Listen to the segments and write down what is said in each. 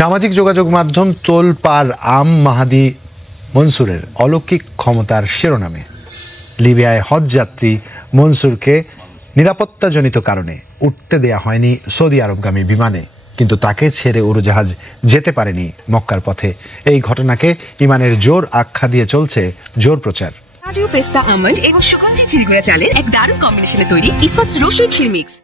সামাজিক যোগাযোগ মাধ্যম তোলপাড় আম মাহাদি মনসুরের অলৌকিক ক্ষমতার শিরোনামে লিবিয়ায় হজযাত্রী মনসুরকে নিরাপত্তাজনিত কারণে উঠতে দেয়া হয়নি সৌদি আরবগামী বিমানে, কিন্তু তাকে ছেড়ে উড়োজাহাজ যেতে পারেনি মক্কার পথে। এই ঘটনাকে ইমানের জোর আখ্যা দিয়ে চলছে জোর প্রচার। কাজু, পেস্তা, আমন্ড এবং সুগন্ধি চিনিগুড়া চালের এক দারুণ কম্বিনেশনে তৈরি ইফাত রসুন ক্ষীর মিক্স।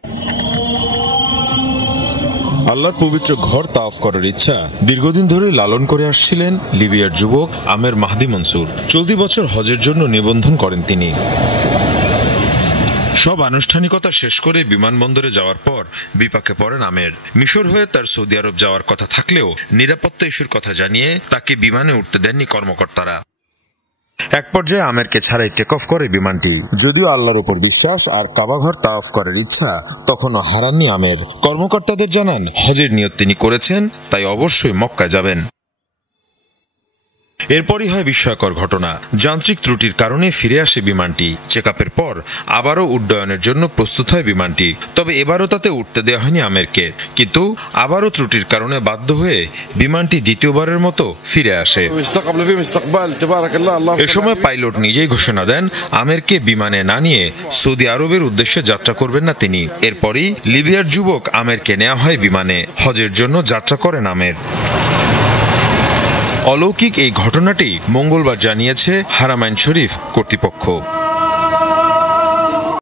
আল্লাহর পবিত্র ঘর তাওয়াফ করার ইচ্ছা দীর্ঘদিন ধরে লালন করে আসছিলেন লিবিয়ার যুবক আমের মাহদি মনসুর। চলতি বছর হজের জন্য নিবন্ধন করেন তিনি। সব আনুষ্ঠানিকতা শেষ করে বিমানবন্দরে যাওয়ার পর বিপাকে পড়েন আমের। মিশর হয়ে তার সৌদি আরব যাওয়ার কথা থাকলেও নিরাপত্তা ইস্যুর কথা জানিয়ে তাকে বিমানে উঠতে দেননি কর্মকর্তারা। এক পর্যায়ে আমেরকে ছাড়াই টেক অফ করে বিমানটি। যদিও আল্লাহর উপর বিশ্বাস আর কাবাঘর তাওয়াফ করার ইচ্ছা তখনও হারাননি আমের। কর্মকর্তাদের জানান, হজের নিয়ত তিনি করেছেন, তাই অবশ্যই মক্কায় যাবেন। এরপরই হয় বিস্ময়কর ঘটনা। যান্ত্রিক ত্রুটির কারণে ফিরে আসে বিমানটি। চেকআপের পর আবারও উড্ডয়নের জন্য প্রস্তুত হয় বিমানটি। তবে এবারও তাতে উঠতে দেওয়া হয়নি আমেরকে, কিন্তু আবারও ত্রুটির কারণে বাধ্য হয়ে বিমানটি দ্বিতীয়বারের মতো ফিরে আসে। এ সময় পাইলট নিজেই ঘোষণা দেন, আমেরকে বিমানে না নিয়ে সৌদি আরবের উদ্দেশ্যে যাত্রা করবেন না তিনি। এরপরই লিবিয়ার যুবক আমেরকে নেওয়া হয় বিমানে। হজের জন্য যাত্রা করেন আমের। অলৌকিক এই ঘটনাটি মঙ্গলবার জানিয়েছে হারামাইন শরীফ কর্তৃপক্ষ।